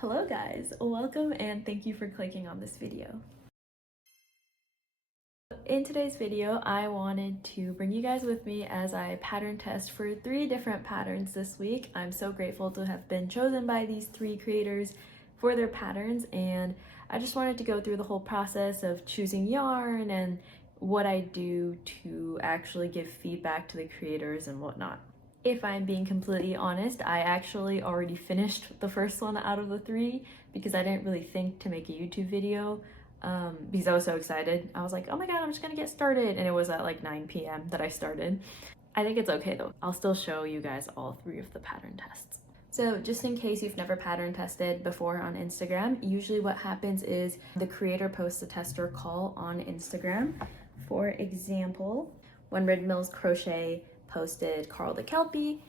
Hello guys, welcome and thank you for clicking on this video. In today's video, I wanted to bring you guys with me as I pattern test for 3 different patterns this week. I'm so grateful to have been chosen by these 3 creators for their patterns, and I just wanted to go through the whole process of choosing yarn and what I do to actually give feedback to the creators and whatnot. If I'm being completely honest, I actually already finished the first one out of the 3 because I didn't really think to make a YouTube video because I was so excited. I was like, oh my god, I'm just gonna get started, and it was at like 9 p.m. that I started. I think it's okay though. I'll still show you guys all 3 of the pattern tests. So just in case you've never pattern tested before on Instagram, usually what happens is the creator posts a tester call on Instagram. For example, when Redmillscrochet posted Karl the Kelpie,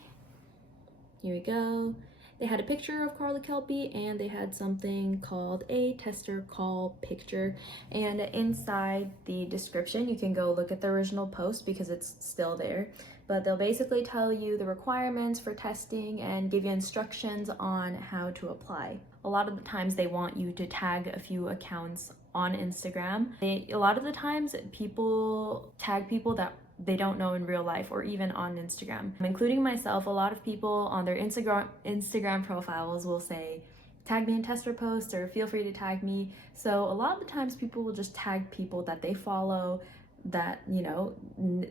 here we go. They had a picture of Karl the Kelpie and they had something called a tester call picture, and inside the description you can go look at the original post because it's still there, but they'll basically tell you the requirements for testing and give you instructions on how to apply. A lot of the times they want you to tag a few accounts on Instagram. A lot of the times people tag people that they don't know in real life or even on Instagram. Including myself, a lot of people on their Instagram profiles will say, tag me in tester posts or feel free to tag me. So a lot of the times people will just tag people that they follow that,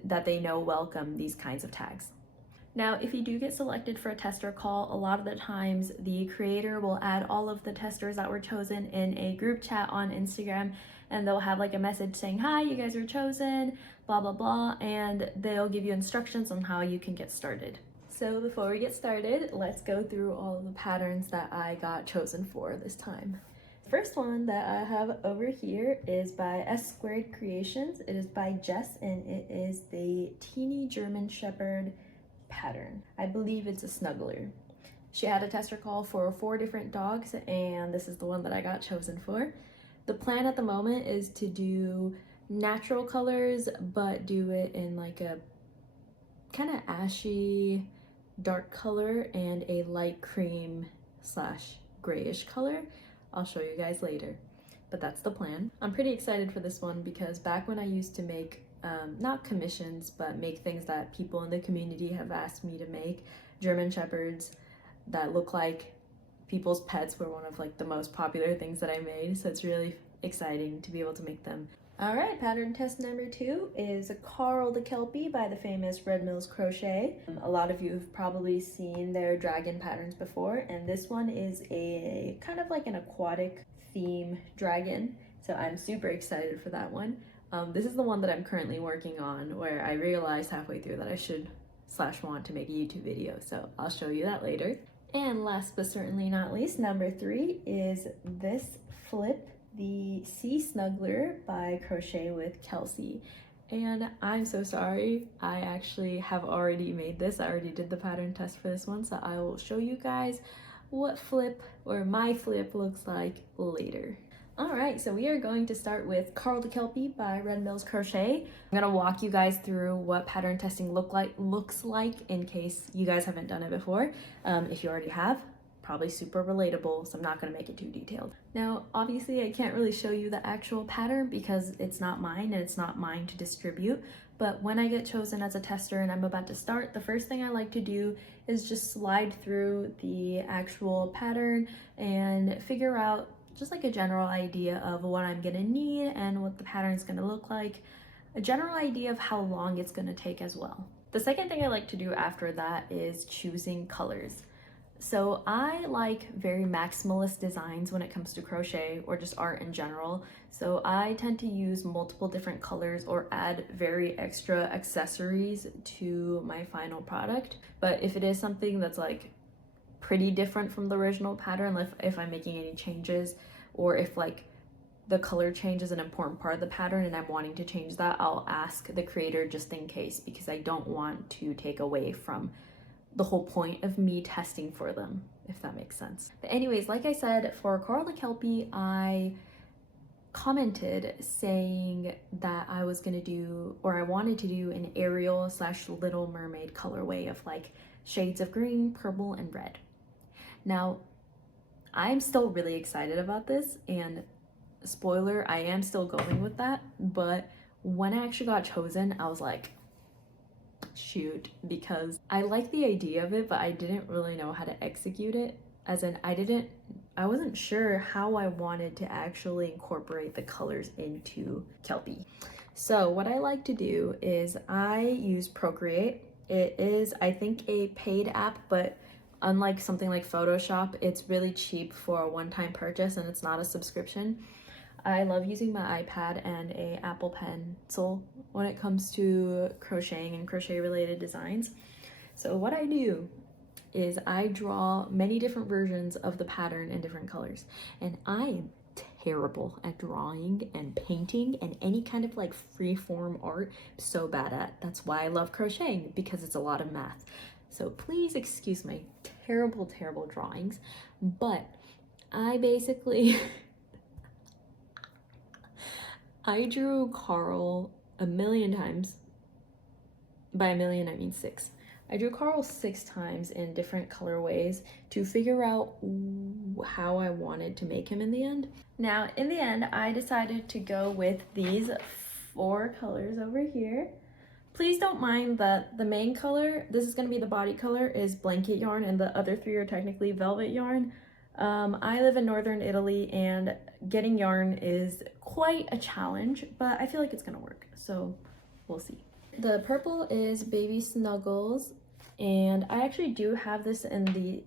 that they know welcome these kinds of tags. Now, if you do get selected for a tester call, a lot of the times the creator will add all of the testers that were chosen in a group chat on Instagram, and they'll have like a message saying, hi, you guys are chosen, blah, blah, blah, and they'll give you instructions on how you can get started. So before we get started, let's go through all of the patterns that I got chosen for this time. The first one that I have over here is by ssquaredcreations. It is by Jess, and it is the Teenie German Shepard pattern. I believe it's a snuggler. She had a tester call for 4 different dogs, and this is the one that I got chosen for. The plan at the moment is to do natural colors, but do it in like a kind of ashy dark color and a light cream / grayish color. I'll show you guys later, but that's the plan. I'm pretty excited for this one because back when I used to make not commissions, but make things that people in the community have asked me to make, German Shepherds that look like people's pets were one of like the most popular things that I made, so it's really exciting to be able to make them. All right, pattern test number 2 is Karl the Kelpie by the famous Redmillscrochet. A lot of you have probably seen their dragon patterns before, and this one is a kind of like an aquatic theme dragon, so I'm super excited for that one. This is the one that I'm currently working on, where I realized halfway through that I should / want to make a YouTube video, so I'll show you that later. And last but certainly not least, number 3 is this flip, the Sea Snuggler by Crochet with Kelsey. And I'm so sorry, I actually have already made this. I already did the pattern test for this one, so I will show you guys what flip or my flip looks like later. Alright, so we are going to start with Karl the Kelpie by Redmillscrochet. I'm going to walk you guys through what pattern testing looks like in case you guys haven't done it before. If you already have, probably super relatable, so I'm not going to make it too detailed. Now, obviously I can't really show you the actual pattern because it's not mine and it's not mine to distribute, but when I get chosen as a tester and I'm about to start, the first thing I like to do is just slide through the actual pattern and figure out just like a general idea of what I'm gonna need and what the pattern is gonna look like, a general idea of how long it's gonna take as well. The second thing I like to do after that is choosing colors. So I like very maximalist designs when it comes to crochet or just art in general. So I tend to use multiple different colors or add very extra accessories to my final product. But if it is something that's like pretty different from the original pattern, if I'm making any changes, or if like the color change is an important part of the pattern and I'm wanting to change that, I'll ask the creator just in case, because I don't want to take away from the whole point of me testing for them, if that makes sense. But anyways, like I said, for Karl the Kelpie, I commented saying that I was gonna do, or I wanted to do, an Ariel / Little Mermaid colorway of like shades of green, purple, and red. Now, I'm still really excited about this, and spoiler, I am still going with that, but when I actually got chosen, I was like, shoot, because I like the idea of it, but I didn't really know how to execute it. As in, I wasn't sure how I wanted to actually incorporate the colors into Kelpie. So what I like to do is I use Procreate. It is, I think, a paid app, but unlike something like Photoshop, it's really cheap for a one-time purchase and it's not a subscription. I love using my iPad and a Apple Pencil when it comes to crocheting and crochet related designs. So what I do is I draw many different versions of the pattern in different colors, and I am terrible at drawing and painting and any kind of like free form art. I'm so bad at. That's why I love crocheting, because it's a lot of math. So please excuse my terrible drawings, but I basically I drew Karl a million times. By a million, I mean 6. I drew Karl 6 times in different colorways to figure out how I wanted to make him in the end. Now, in the end, I decided to go with these 4 colors over here. Please don't mind that the main color, this is going to be the body color, is blanket yarn, and the other 3 are technically velvet yarn. I live in northern Italy, and getting yarn is quite a challenge, but I feel like it's gonna work, so we'll see. The purple is Baby Snuggles, and I actually do have this in the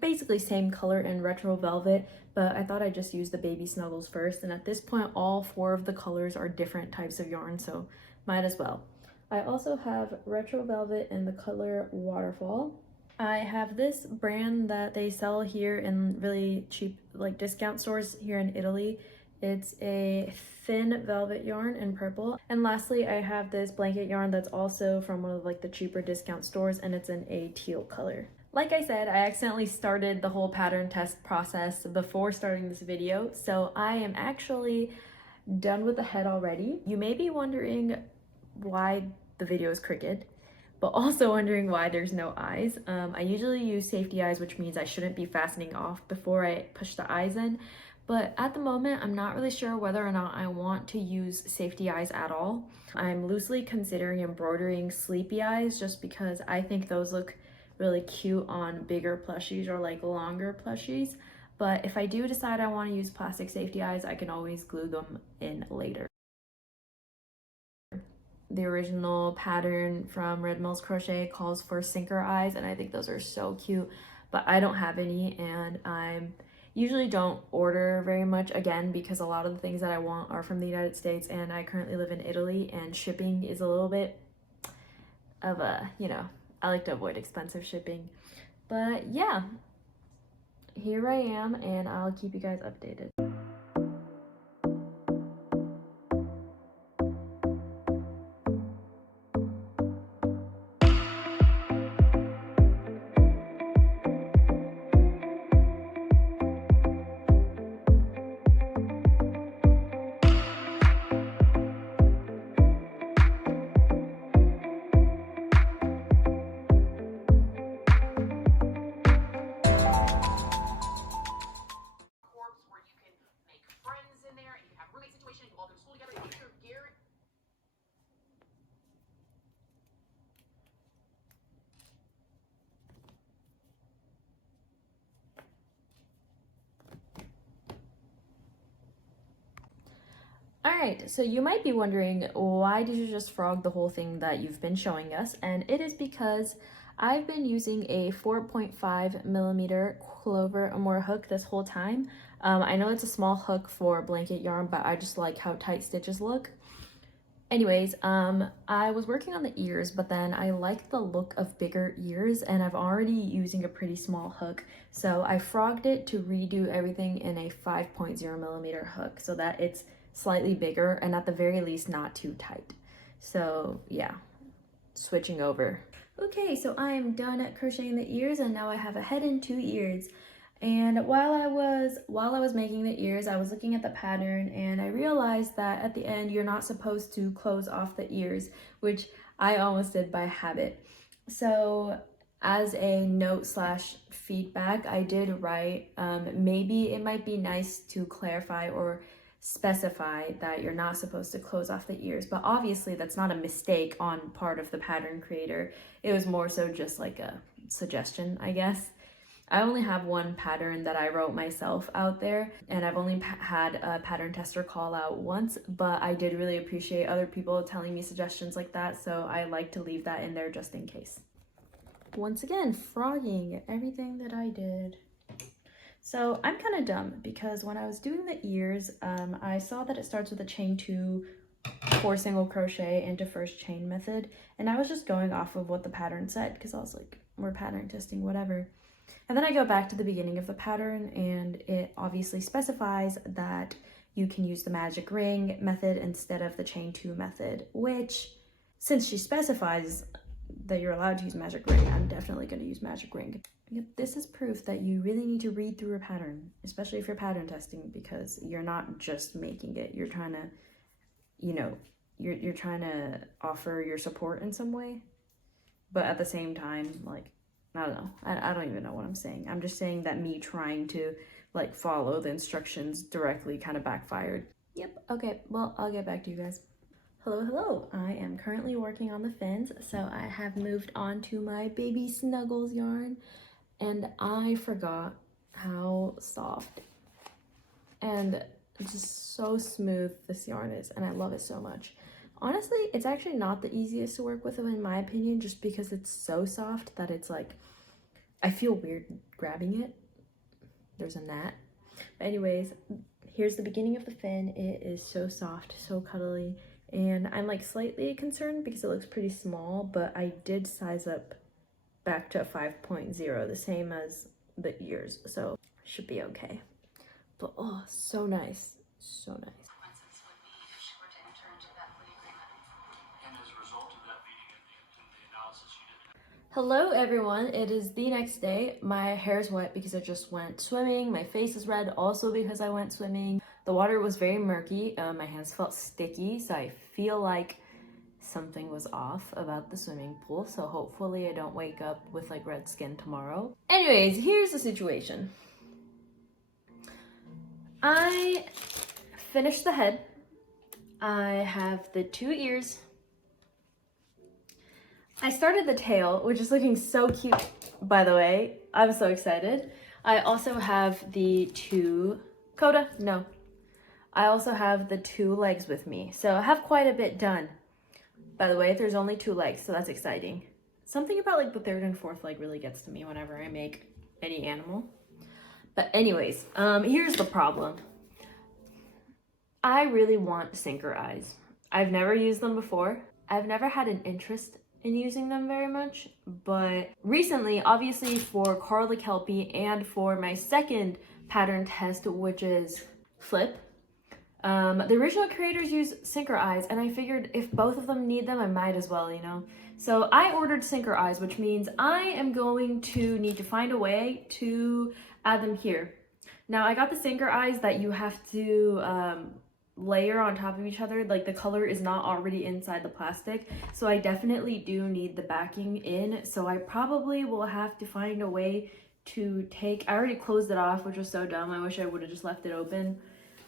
basically same color in retro velvet, but I thought I'd just use the Baby Snuggles first, and at this point all 4 of the colors are different types of yarn, so might as well. I also have retro velvet in the color Waterfall. I have this brand that they sell here in really cheap like discount stores here in Italy. It's a thin velvet yarn in purple. And lastly, I have this blanket yarn that's also from one of like the cheaper discount stores, and it's in a teal color. Like I said, I accidentally started the whole pattern test process before starting this video, so I am actually done with the head already. You may be wondering why the video is crooked, but also wondering why there's no eyes. I usually use safety eyes, which means I shouldn't be fastening off before I push the eyes in. But at the moment, I'm not really sure whether or not I want to use safety eyes at all. I'm loosely considering embroidering sleepy eyes just because I think those look really cute on bigger plushies or like longer plushies. But if I do decide I want to use plastic safety eyes, I can always glue them in later. The original pattern from Redmillscrochet calls for sinker eyes, and I think those are so cute, but I don't have any, and I usually don't order very much, again, because a lot of the things that I want are from the United States, and I currently live in Italy, and shipping is a little bit of a, you know, I like to avoid expensive shipping. But yeah, here I am, and I'll keep you guys updated. Alright, so you might be wondering, why did you just frog the whole thing that you've been showing us? And it is because I've been using a 4.5mm Clover Amore hook this whole time. I know it's a small hook for blanket yarn, but I just like how tight stitches look. Anyways, I was working on the ears, but then I liked the look of bigger ears, and I'm already using a pretty small hook. So I frogged it to redo everything in a 5.0mm hook so that it's slightly bigger and at the very least not too tight. So yeah, switching over. Okay, so I am done at crocheting the ears, and now I have a head and 2 ears. And while I was making the ears, I was looking at the pattern, and I realized that at the end you're not supposed to close off the ears, which I almost did by habit. So As a note slash feedback, I did write, maybe it might be nice to clarify or specify that you're not supposed to close off the ears, but obviously that's not a mistake on part of the pattern creator. It was more so just like a suggestion, I guess. I only have one pattern that I wrote myself out there, and I've only had a pattern tester call out once, but I did really appreciate other people telling me suggestions like that, so I like to leave that in there just in case. Once again, frogging everything that I did. So I'm kind of dumb because when I was doing the ears, I saw that it starts with a chain 2, 4 single crochet into first chain method, and I was just going off of what the pattern said because I was like, we're pattern testing, whatever. And then I go back to the beginning of the pattern, and it obviously specifies that you can use the magic ring method instead of the chain 2 method, which, since she specifies that you're allowed to use magic ring, I'm definitely going to use magic ring. Yep, this is proof that you really need to read through a pattern, especially if you're pattern testing, because you're not just making it, you're trying to, you know, you're trying to offer your support in some way, but at the same time, like, I don't know, I don't even know what I'm saying. I'm just saying that me trying to like follow the instructions directly kind of backfired. Yep, okay, well, I'll get back to you guys. Hello, I am currently working on the fins, so I have moved on to my baby Snuggles yarn, and I forgot how soft and just so smooth this yarn is, and I love it so much. Honestly, it's actually not the easiest to work with in my opinion, just because it's so soft that it's like, I feel weird grabbing it. There's a gnat. But anyways, here's the beginning of the fin. It is so soft, so cuddly. And I'm like slightly concerned because it looks pretty small, but I did size up back to 5.0, the same as the ears, so should be okay. But oh, so nice, so nice. Hello everyone, it is the next day. My hair is wet because I just went swimming. My face is red also because I went swimming. The water was very murky. My hands felt sticky, so I feel like something was off about the swimming pool. So hopefully I don't wake up with like red skin tomorrow. Anyways, here's the situation. I finished the head. I have the 2 ears. I started the tail, which is looking so cute, by the way. I'm so excited. I also have the 2, Coda, no. I also have the 2 legs with me, so I have quite a bit done. By the way, there's only 2 legs, so that's exciting. Something about like the 3rd and 4th leg really gets to me whenever I make any animal. But anyways, here's the problem. I really want sinker eyes. I've never used them before. I've never had an interest in using them very much, but recently, obviously for Karl the Kelpie and for my second pattern test, which is Flip, the original creators use sinker eyes, and I figured if both of them need them, I might as well, you know? So I ordered sinker eyes, which means I am going to need to find a way to add them here. Now, I got the sinker eyes that you have to layer on top of each other, like the color is not already inside the plastic, so I definitely do need the backing in, so I probably will have to find a way to take, I already closed it off, which was so dumb. I wish I would have just left it open,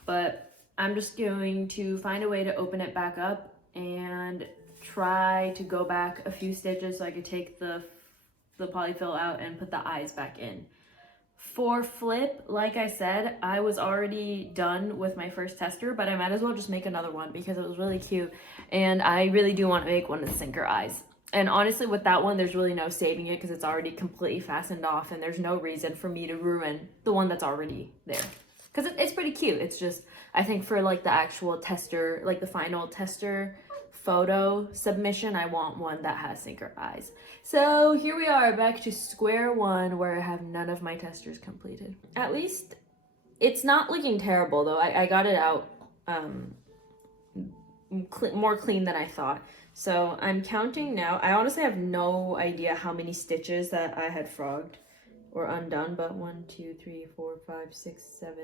but I'm just going to find a way to open it back up and try to go back a few stitches so I could take the polyfill out and put the eyes back in. For Flip, like I said, I was already done with my first tester, but I might as well just make another one because it was really cute, and I really do want to make one with sinker eyes. And honestly, with that one, there's really no saving it because it's already completely fastened off, and there's no reason for me to ruin the one that's already there. Because it's pretty cute. It's just, I think for like the actual tester, like the final tester photo submission, I want one that has sinker eyes. So here we are back to square one where I have none of my testers completed. At least it's not looking terrible though. I got it out more clean than I thought. So I'm counting now. I honestly have no idea how many stitches that I had frogged or undone, but 1, 2, 3, 4, 5, 6, 7,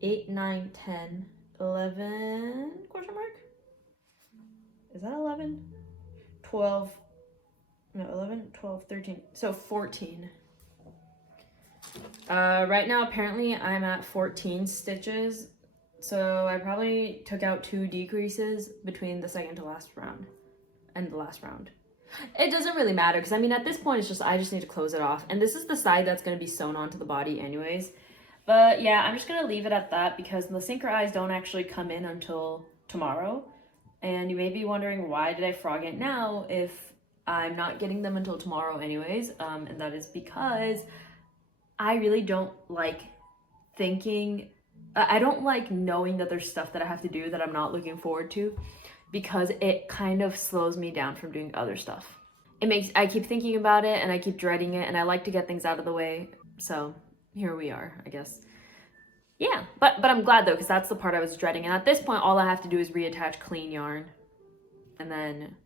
8, 9, 10, 11, question mark? Is that 11? 12, no, 11, 12, 13, so 14. Right now, apparently I'm at 14 stitches, so I probably took out 2 decreases between the second to last round and the last round. It doesn't really matter, because I mean, at this point, it's just, I just need to close it off, and this is the side that's going to be sewn onto the body anyways. But yeah, I'm just going to leave it at that, because the sinker eyes don't actually come in until tomorrow, and you may be wondering, why did I frog it now if I'm not getting them until tomorrow anyways, and that is because I really don't like thinking, I don't like knowing that there's stuff that I have to do that I'm not looking forward to, because it kind of slows me down from doing other stuff. I keep thinking about it and I keep dreading it, and I like to get things out of the way. So here we are, I guess. Yeah, but I'm glad though, because that's the part I was dreading. And at this point, all I have to do is reattach clean yarn and then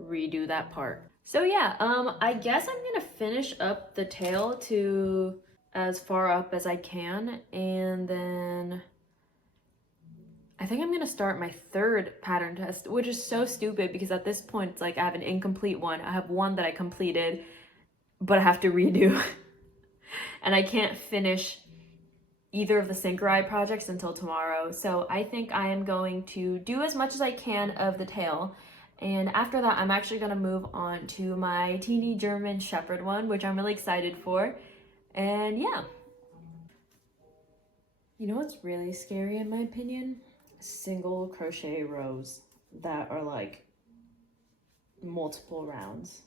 redo that part. So yeah, I guess I'm gonna finish up the tail to as far up as I can, and then I think I'm gonna start my 3rd pattern test, which is so stupid because at this point it's like I have an incomplete one. I have one that I completed, but I have to redo. And I can't finish either of the sinker eye projects until tomorrow. So I think I am going to do as much as I can of the tail. And after that, I'm actually gonna move on to my Teenie German Shepard one, which I'm really excited for. And yeah. You know what's really scary in my opinion? Single crochet rows that are like multiple rounds.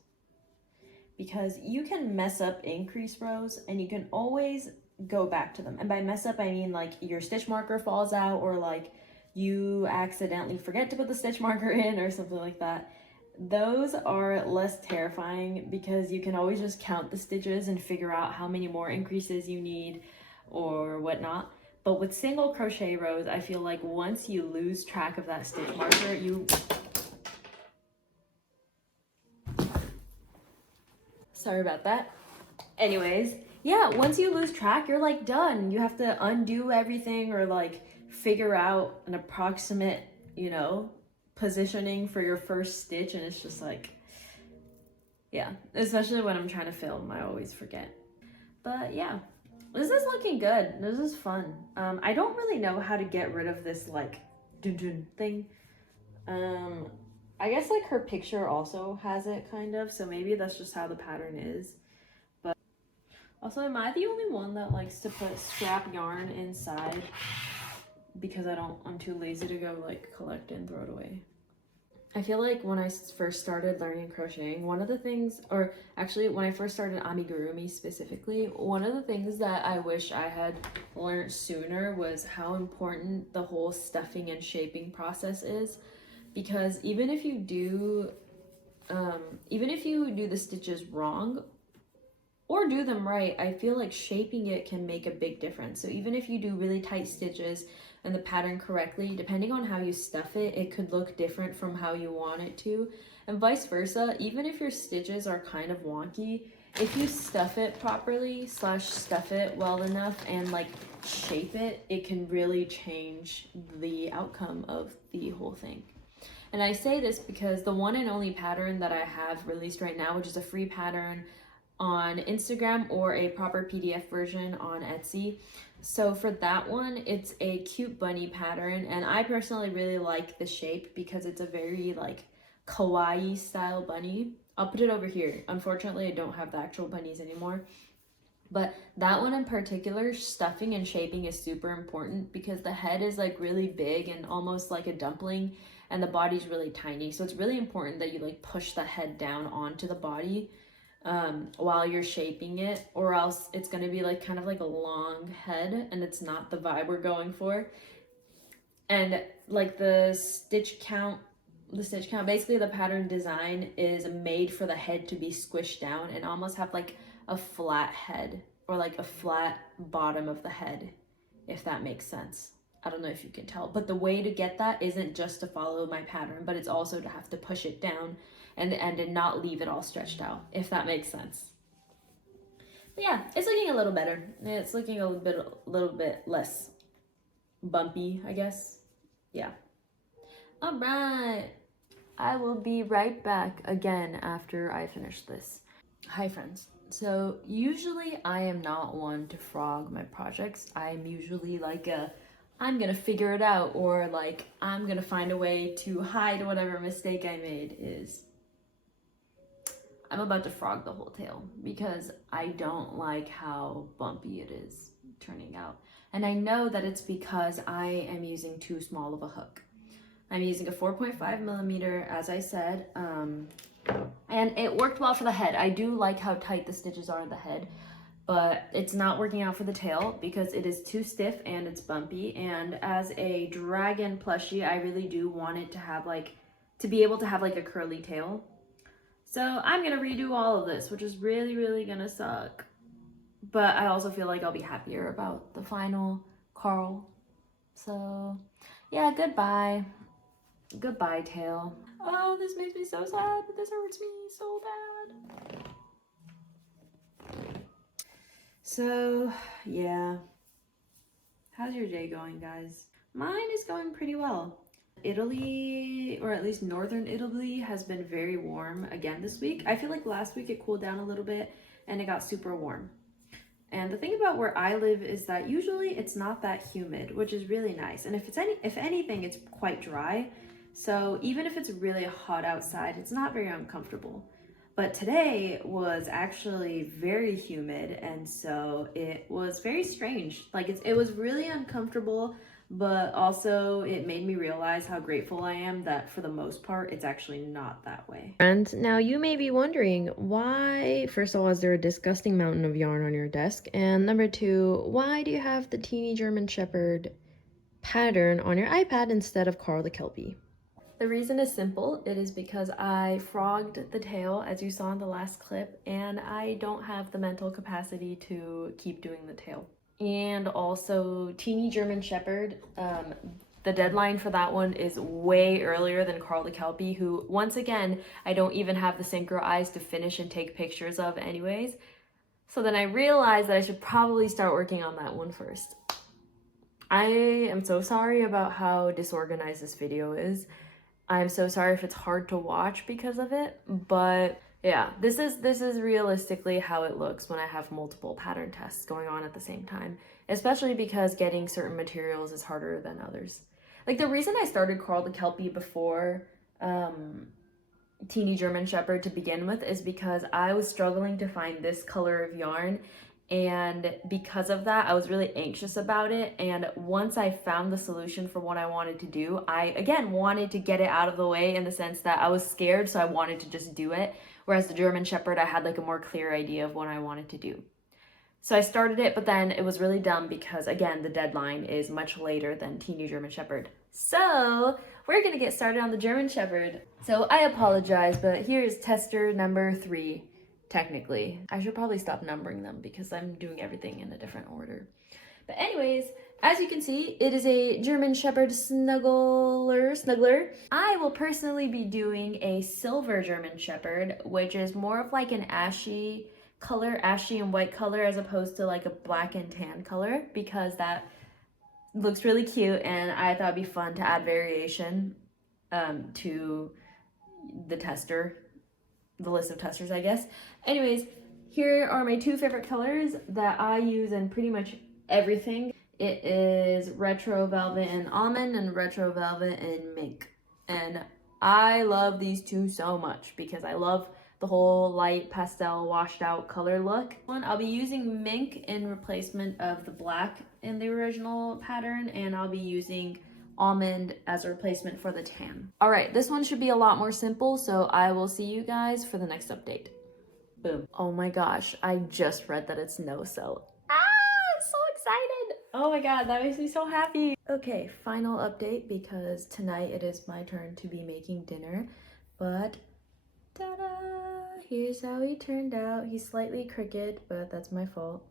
Because you can mess up increase rows and you can always go back to them. And by mess up, I mean like your stitch marker falls out, or like you accidentally forget to put the stitch marker in or something like that. Those are less terrifying because you can always just count the stitches and figure out how many more increases you need or whatnot. But with single crochet rows, I feel like once you lose track of that stitch marker, sorry about that. Anyways, yeah, once you lose track, you're like done. You have to undo everything or like figure out an approximate, you know, positioning for your first stitch, and it's just like, yeah, especially when I'm trying to film, I always forget. But yeah, this is looking good. This is fun. I don't really know how to get rid of this like dun-dun thing. I guess like her picture also has it kind of, so maybe that's just how the pattern is. But also, am I the only one that likes to put scrap yarn inside? Because I'm too lazy to go like collect and throw it away. I feel like when I first started learning crocheting, one of the things, or actually when I first started amigurumi specifically, one of the things that I wish I had learned sooner was how important the whole stuffing and shaping process is. Because even if you do the stitches wrong or do them right, I feel like shaping it can make a big difference. So even if you do really tight stitches and the pattern correctly, depending on how you stuff it, it could look different from how you want it to. And vice versa, even if your stitches are kind of wonky, if you stuff it properly / stuff it well enough and like shape it, it can really change the outcome of the whole thing. And I say this because the one and only pattern that I have released right now, which is a free pattern on Instagram or a proper PDF version on Etsy. So for that one, it's a cute bunny pattern, and I personally really like the shape because it's a very like kawaii style bunny. I'll put it over here. Unfortunately, I don't have the actual bunnies anymore. But that one in particular, stuffing and shaping is super important because the head is like really big and almost like a dumpling, and the body's really tiny. So it's really important that you like push the head down onto the body while you're shaping it, or else it's going to be like kind of like a long head and it's not the vibe we're going for. And like the stitch count, basically the pattern design is made for the head to be squished down and almost have like a flat head or like a flat bottom of the head, if that makes sense. I don't know if you can tell, but the way to get that isn't just to follow my pattern, but it's also to have to push it down and not leave it all stretched out, if that makes sense. But yeah, it's looking a little better. It's looking a little bit less bumpy, I guess. Yeah. All right. I will be right back again after I finish this. Hi friends. So usually I am not one to frog my projects. I'm usually like I'm gonna figure it out, or like I'm gonna find a way to hide whatever mistake I made is. I'm about to frog the whole tail because I don't like how bumpy it is turning out. And I know that it's because I am using too small of a hook. I'm using a 4.5 millimeter, as I said, and it worked well for the head. I do like how tight the stitches are in the head, but it's not working out for the tail because it is too stiff and it's bumpy. And as a dragon plushie, I really do want it to have to be able to have like a curly tail. So I'm gonna redo all of this, which is really, really gonna suck. But I also feel like I'll be happier about the final Karl. So yeah, goodbye. Goodbye, tail. Oh, this makes me so sad. This hurts me so bad. So yeah, how's your day going, guys? Mine is going pretty well. Italy, or at least northern Italy, has been very warm again this week. I feel like last week it cooled down a little bit and it got super warm. And the thing about where I live is that usually it's not that humid, which is really nice. And if anything, it's quite dry. So even if it's really hot outside, it's not very uncomfortable. But today was actually very humid, and so it was very strange. Like it was really uncomfortable, but also it made me realize how grateful I am that for the most part, it's actually not that way. And now you may be wondering why, first of all, is there a disgusting mountain of yarn on your desk? And number two, why do you have the Teenie German Shepard pattern on your iPad instead of Karl the Kelpie? The reason is simple. It is because I frogged the tail, as you saw in the last clip, and I don't have the mental capacity to keep doing the tail. And also, Teenie German Shepard, the deadline for that one is way earlier than Karl the Kelpie, who, once again, I don't even have the synchro eyes to finish and take pictures of anyways. So then I realized that I should probably start working on that one first. I am so sorry about how disorganized this video is. I'm so sorry if it's hard to watch because of it, but yeah, this is realistically how it looks when I have multiple pattern tests going on at the same time, especially because getting certain materials is harder than others. Like the reason I started Karl the Kelpie before Teenie German Shepard to begin with is because I was struggling to find this color of yarn, and because of that I was really anxious about it. And once I found the solution for what I wanted to do, I again wanted to get it out of the way, in the sense that I was scared, so I wanted to just do it, whereas the German Shepherd I had like a more clear idea of what I wanted to do. So I started it, but then it was really dumb because again the deadline is much later than Teenie German Shepard. So we're gonna get started on the German Shepherd. So I apologize, but here's tester number 3. Technically, I should probably stop numbering them because I'm doing everything in a different order. But anyways, as you can see, it is a German Shepherd Snuggler. I will personally be doing a silver German Shepherd, which is more of like an ashy color, ashy and white color, as opposed to like a black and tan color, because that looks really cute and I thought it'd be fun to add variation to the list of testers, I guess. Anyways, here are my 2 favorite colors that I use in pretty much everything. It is Retro Velvet and Almond and Retro Velvet and Mink. And I love these 2 so much because I love the whole light pastel washed out color look. I'll be using Mink in replacement of the black in the original pattern, and I'll be using Almond as a replacement for the tan. All right, this one should be a lot more simple, so I will see you guys for the next update. Boom. Oh my gosh, I just read that it's no sew. Ah, I'm so excited. Oh my god, that makes me so happy. Okay, final update, because tonight it is my turn to be making dinner, but ta-da! Here's how he turned out. He's slightly crooked, but that's my fault.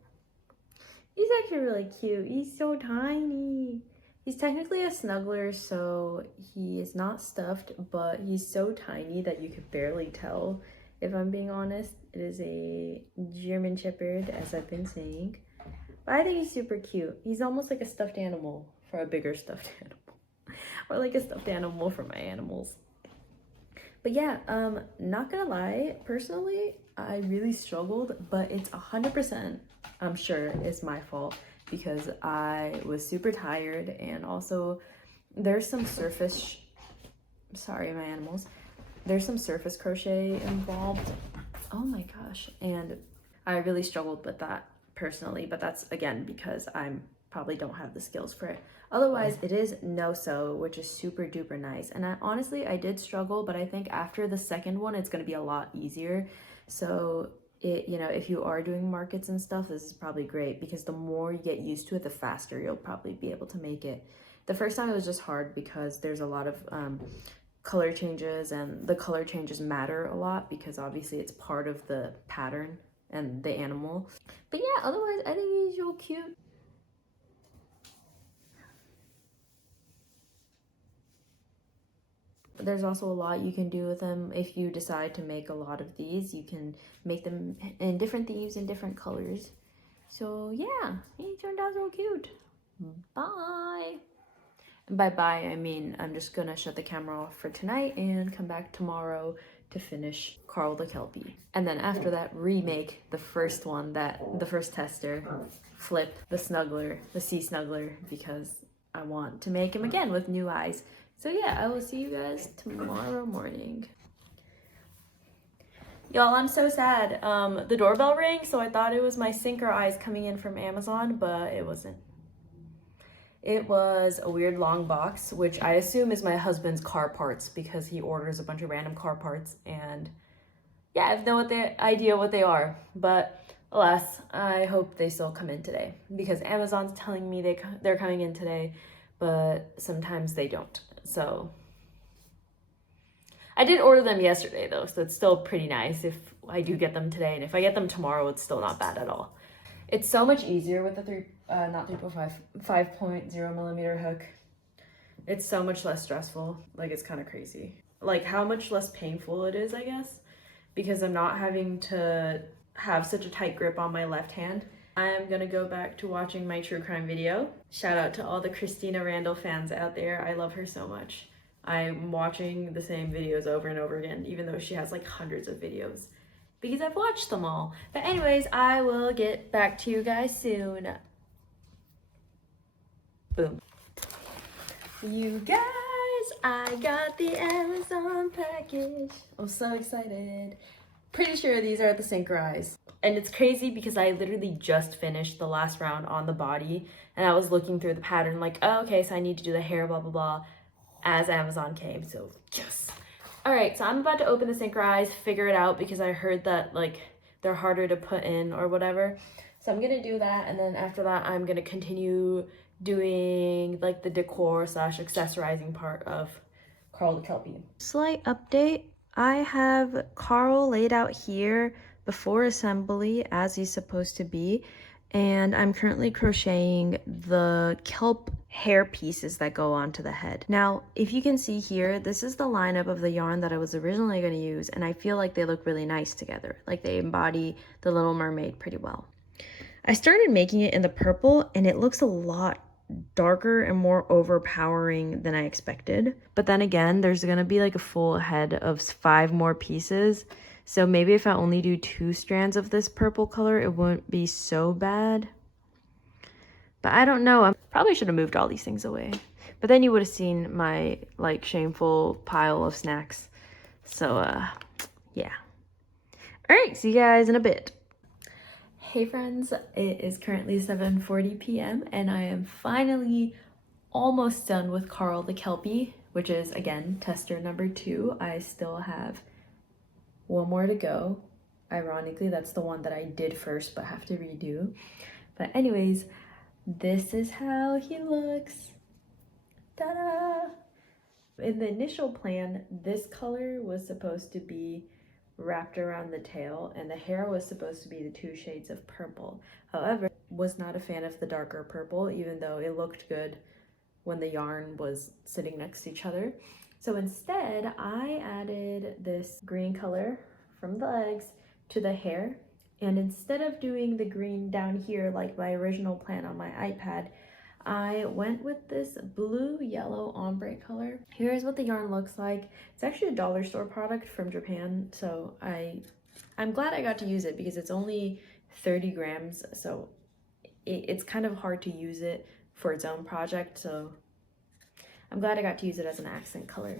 He's actually really cute. He's so tiny. He's technically a snuggler, so he is not stuffed, but he's so tiny that you could barely tell, if I'm being honest. It is a German Shepherd, as I've been saying. But I think he's super cute. He's almost like a stuffed animal for a bigger stuffed animal. Or like a stuffed animal for my animals. But yeah, not gonna lie, personally, I really struggled, but it's 100%, I'm sure, it's my fault because I was super tired, and also there's some surface, sorry, my animals, there's some surface crochet involved. Oh my gosh, and I really struggled with that personally, but that's again because I'm probably don't have the skills for it. Otherwise, it is no-sew, which is super duper nice. And honestly, I did struggle, but I think after the second one, it's going to be a lot easier. So you know, if you are doing markets and stuff, this is probably great because the more you get used to it, the faster you'll probably be able to make it. The first time it was just hard because there's a lot of color changes, and the color changes matter a lot because obviously it's part of the pattern and the animal. But yeah, otherwise I think he's real cute. There's also a lot you can do with them. If you decide to make a lot of these, you can make them in different themes and different colors. So yeah, he turned out so cute. Bye. And by bye, I mean I'm just gonna shut the camera off for tonight and come back tomorrow to finish Karl the Kelpie. And then after that, remake the first one, the first tester, flip the snuggler, the Sea Snuggler, because I want to make him again with new eyes. So yeah, I will see you guys tomorrow morning. Y'all, I'm so sad. The doorbell rang, so I thought it was my sinker eyes coming in from Amazon, but it wasn't. It was a weird long box, which I assume is my husband's car parts because he orders a bunch of random car parts, and yeah, I have no idea what they are, but alas, I hope they still come in today because Amazon's telling me they're coming in today, but sometimes they don't. So I did order them yesterday though, so it's still pretty nice if I do get them today, and if I get them tomorrow, it's still not bad at all. It's so much easier with the 5.0 millimeter hook. It's so much less stressful. Like, it's kind of crazy. Like how much less painful it is, I guess, because I'm not having to have such a tight grip on my left hand. I am gonna go back to watching my true crime video. Shout out to all the Christina Randall fans out there. I love her so much. I'm watching the same videos over and over again, even though she has like hundreds of videos, because I've watched them all. But anyways, I will get back to you guys soon. Boom. You guys, I got the Amazon package. I'm so excited. Pretty sure these are the sinker eyes. And it's crazy because I literally just finished the last round on the body, and I was looking through the pattern like, oh, okay, so I need to do the hair, blah, blah, blah, as Amazon came, so yes. All right, so I'm about to open the sinker eyes, figure it out, because I heard that like they're harder to put in or whatever. So I'm gonna do that, and then after that, I'm gonna continue doing like the decor / accessorizing part of Karl the Kelpie. Slight update. I have Karl laid out here before assembly as he's supposed to be, and I'm currently crocheting the kelp hair pieces that go onto the head. Now, if you can see here, this is the lineup of the yarn that I was originally going to use, and I feel like they look really nice together. Like they embody the Little Mermaid pretty well. I started making it in the purple, and it looks a lot darker and more overpowering than I expected. But then again, there's gonna be like a full head of 5 more pieces, so maybe if I only do 2 strands of this purple color, it won't be so bad. But I don't know. I probably should have moved all these things away, but then you would have seen my like shameful pile of snacks. So yeah. All right, see you guys in a bit. Hey friends, it is currently 7:40 p.m. and I am finally almost done with Karl the Kelpie, which is again tester number 2. I still have 1 more to go. Ironically, that's the one that I did first but have to redo. But anyways, this is how he looks. Ta-da! In the initial plan, this color was supposed to be wrapped around the tail, and the hair was supposed to be the 2 shades of purple. However, was not a fan of the darker purple, even though it looked good when the yarn was sitting next to each other. So instead, I added this green color from the legs to the hair, and instead of doing the green down here like my original plan on my iPad, I went with this blue yellow ombre color. Here's what the yarn looks like. It's actually a dollar store product from Japan, so I'm glad I got to use it because it's only 30 grams, so it's kind of hard to use it for its own project, so I'm glad I got to use it as an accent color.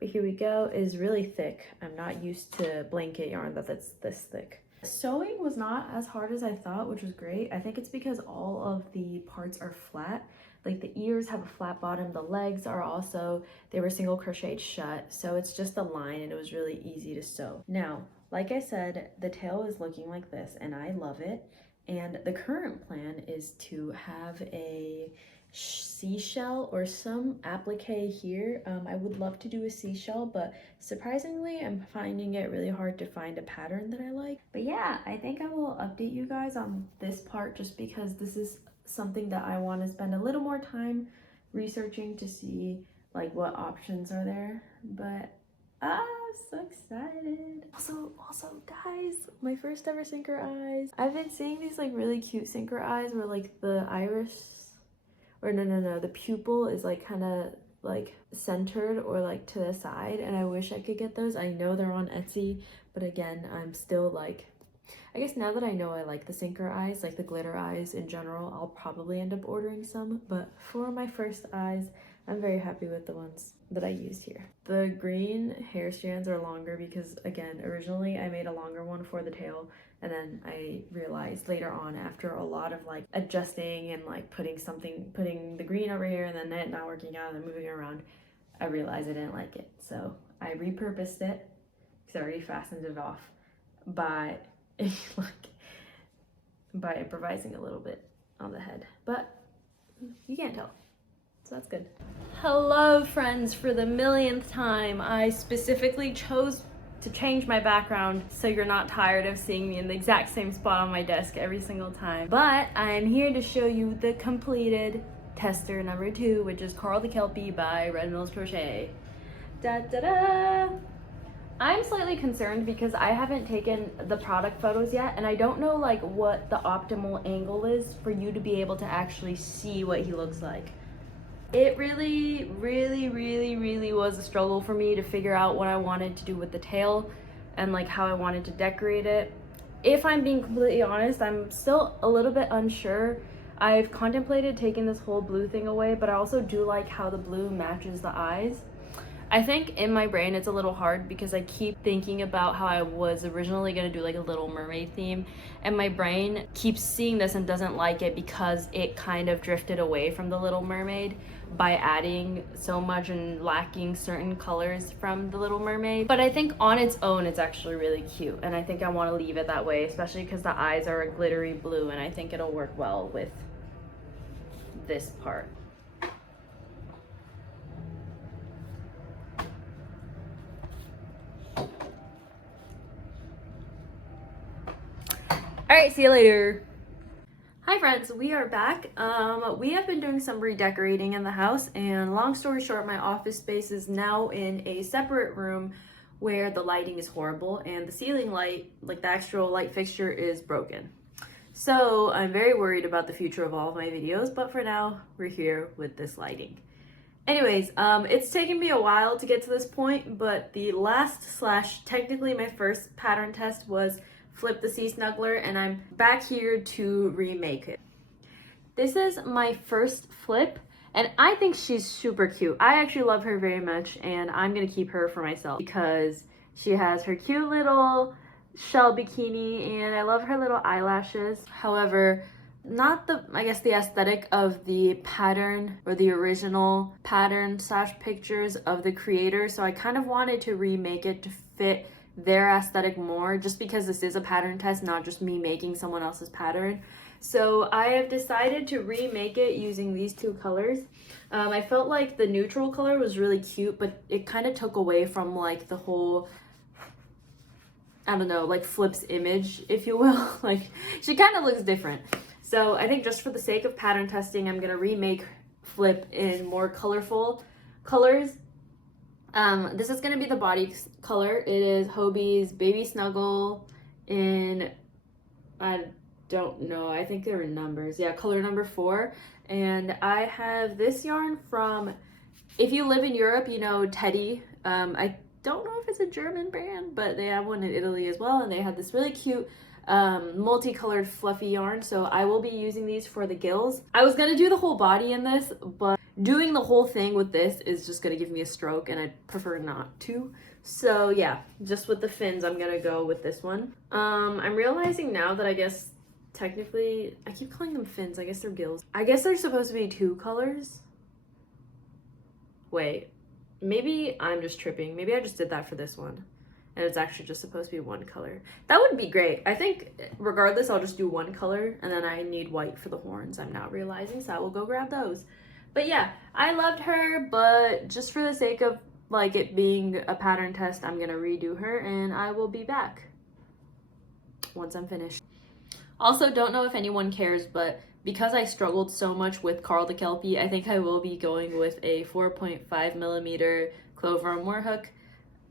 But here we go. It is really thick. I'm not used to blanket yarn that's this thick. Sewing was not as hard as I thought, which was great. I think it's because all of the parts are flat. Like the ears have a flat bottom, the legs are also, they were single crocheted shut, so it's just a line and it was really easy to sew. Now, like I said, the tail is looking like this and I love it. And the current plan is to have a seashell or some applique here. I would love to do a seashell, but surprisingly I'm finding it really hard to find a pattern that I like. But yeah, I think I will update you guys on this part just because this is something that I want to spend a little more time researching to see like what options are there. But I'm so excited. Also guys, my first ever sinker eyes. I've been seeing these like really cute sinker eyes where like the iris, or no, the pupil is like kind of like centered or like to the side, and I wish I could get those. I know they're on Etsy, but again, I'm still like, I guess now that I know I like the sinker eyes, like the glitter eyes in general, I'll probably end up ordering some, but for my first eyes, I'm very happy with the ones that I used here. The green hair strands are longer because, again, originally I made a longer one for the tail, and then I realized later on after a lot of like adjusting and like putting the green over here and then it not working out and then moving around, I realized I didn't like it. So I repurposed it because I already fastened it off by by improvising a little bit on the head, but you can't tell. So that's good. Hello friends, for the millionth time, I specifically chose to change my background so you're not tired of seeing me in the exact same spot on my desk every single time. But I'm here to show you the completed tester number 2, which is Karl the Kelpie by Redmillscrochet. Da da da! I'm slightly concerned because I haven't taken the product photos yet, and I don't know like what the optimal angle is for you to be able to actually see what he looks like. It really was a struggle for me to figure out what I wanted to do with the tail and like how I wanted to decorate it. If I'm being completely honest, I'm still a little bit unsure. I've contemplated taking this whole blue thing away, but I also do like how the blue matches the eyes. I think in my brain it's a little hard because I keep thinking about how I was originally going to do like a Little Mermaid theme, and my brain keeps seeing this and doesn't like it because it kind of drifted away from the Little Mermaid by adding so much and lacking certain colors from the Little Mermaid. But I think on its own it's actually really cute, and I think I want to leave it that way, especially because the eyes are a glittery blue and I think it'll work well with this part. All right, see you later. Hi friends, we are back. We have been doing some redecorating in the house, and long story short, my office space is now in a separate room where the lighting is horrible and the ceiling light, like the actual light fixture, is broken. So I'm very worried about the future of all of my videos, but for now, we're here with this lighting. Anyways, it's taken me a while to get to this point, but the last / technically my first pattern test was Flip the Sea Snuggler, and I'm back here to remake it. This is my first flip, and I think she's super cute. I actually love her very much, and I'm gonna keep her for myself because she has her cute little shell bikini, and I love her little eyelashes. However, not the, I guess, the aesthetic of the pattern or the original pattern / pictures of the creator, so I kind of wanted to remake it to fit their aesthetic more, just because this is a pattern test, not just me making someone else's pattern. So I have decided to remake it using these 2 colors. I felt like the neutral color was really cute, but it kind of took away from like the whole, I don't know, like Flip's image, if you will. Like, she kind of looks different. So I think just for the sake of pattern testing, I'm gonna remake Flip in more colorful colors. This is gonna be the body color. It is Hobie's Baby Snuggle in, I don't know. I think they were numbers. Yeah, color number 4. And I have this yarn from, if you live in Europe, you know Teddy. I don't know if it's a German brand, but they have one in Italy as well. And they had this really cute multicolored fluffy yarn. So I will be using these for the gills. I was going to do the whole body in this, but doing the whole thing with this is just going to give me a stroke, and I'd prefer not to. So yeah, just with the fins, I'm going to go with this one. I'm realizing now that I guess technically, I keep calling them fins. I guess they're gills. I guess they're supposed to be 2 colors. Wait, maybe I'm just tripping. Maybe I just did that for this one, and it's actually just supposed to be 1 color. That would be great. I think regardless, I'll just do 1 color, and then I need white for the horns. I'm now realizing, so I will go grab those. But yeah, I loved her, but just for the sake of like it being a pattern test, I'm gonna redo her, and I will be back once I'm finished. Also, don't know if anyone cares, but because I struggled so much with Karl the Kelpie, I think I will be going with a 4.5mm Clover and Moor hook,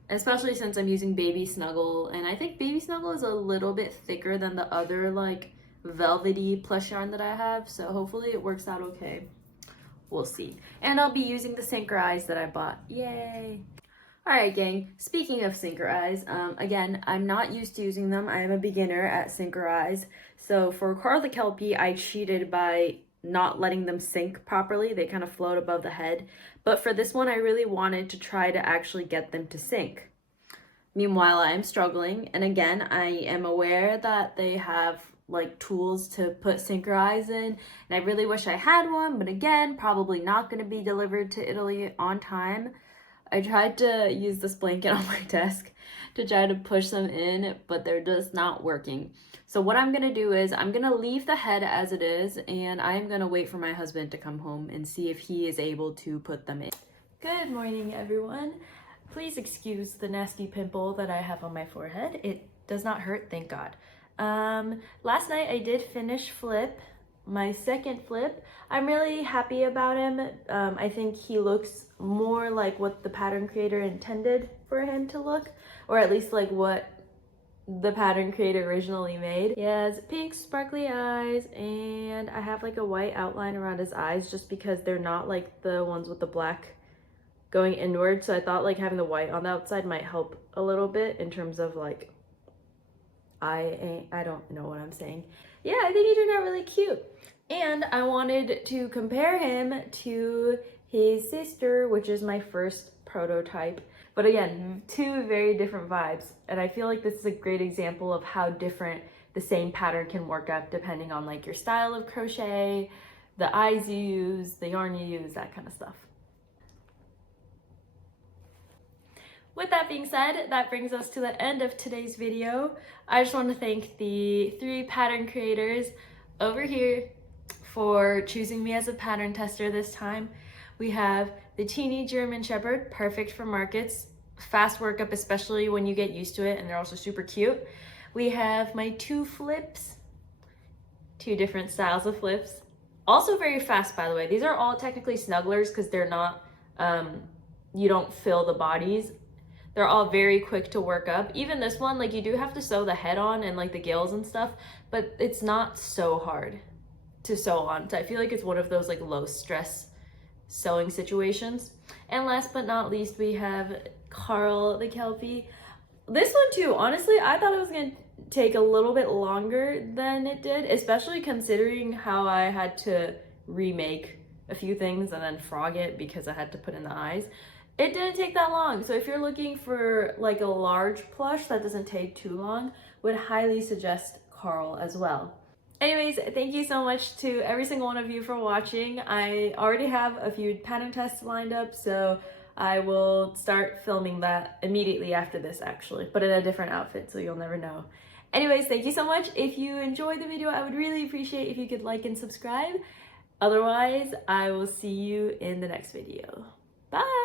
especially since I'm using Baby Snuggle, and I think Baby Snuggle is a little bit thicker than the other like velvety plush yarn that I have, so hopefully it works out okay. We'll see. And I'll be using the sinker eyes that I bought. Yay! Alright gang, speaking of sinker eyes, again, I'm not used to using them. I am a beginner at sinker eyes. So for Karl the Kelpie, I cheated by not letting them sink properly. They kind of float above the head. But for this one, I really wanted to try to actually get them to sink. Meanwhile, I'm struggling. And again, I am aware that they have like tools to put sinker eyes in, and I really wish I had one, but again, probably not going to be delivered to Italy on time. I tried to use this blanket on my desk to try to push them in, but they're just not working. So what I'm going to do is I'm going to leave the head as it is, and I'm going to wait for my husband to come home and see if he is able to put them in. Good morning, everyone. Please excuse the nasty pimple that I have on my forehead. It does not hurt, thank God. Last night I did finish Flip, my second Flip. I'm really happy about him. I think he looks more like what the pattern creator intended for him to look, or at least like what the pattern creator originally made. He has pink sparkly eyes, and I have like a white outline around his eyes just because they're not like the ones with the black going inward, so I thought like having the white on the outside might help a little bit in terms of like I don't know what I'm saying. Yeah, I think he turned out really cute. And I wanted to compare him to his sister, which is my first prototype. But again, 2 very different vibes. And I feel like this is a great example of how different the same pattern can work out depending on like your style of crochet, the eyes you use, the yarn you use, that kind of stuff. With that being said, that brings us to the end of today's video. I just want to thank the 3 pattern creators over here for choosing me as a pattern tester this time. We have the Teenie German Shepard, perfect for markets, fast workup, especially when you get used to it, and they're also super cute. We have my 2 flips, 2 different styles of flips. Also very fast, by the way. These are all technically snugglers because they're not, you don't fill the bodies. They're all very quick to work up. Even this one, like you do have to sew the head on and like the gills and stuff, but it's not so hard to sew on. So I feel like it's one of those like low stress sewing situations. And last but not least, we have Karl the Kelpie. This one too, honestly, I thought it was gonna take a little bit longer than it did, especially considering how I had to remake a few things and then frog it because I had to put in the eyes. It didn't take that long, so if you're looking for like a large plush that doesn't take too long, would highly suggest Karl as well. Anyways, thank you so much to every single one of you for watching. I already have a few pattern tests lined up, so I will start filming that immediately after this actually, but in a different outfit, so you'll never know. Anyways, thank you so much. If you enjoyed the video, I would really appreciate if you could like and subscribe. Otherwise, I will see you in the next video. Bye!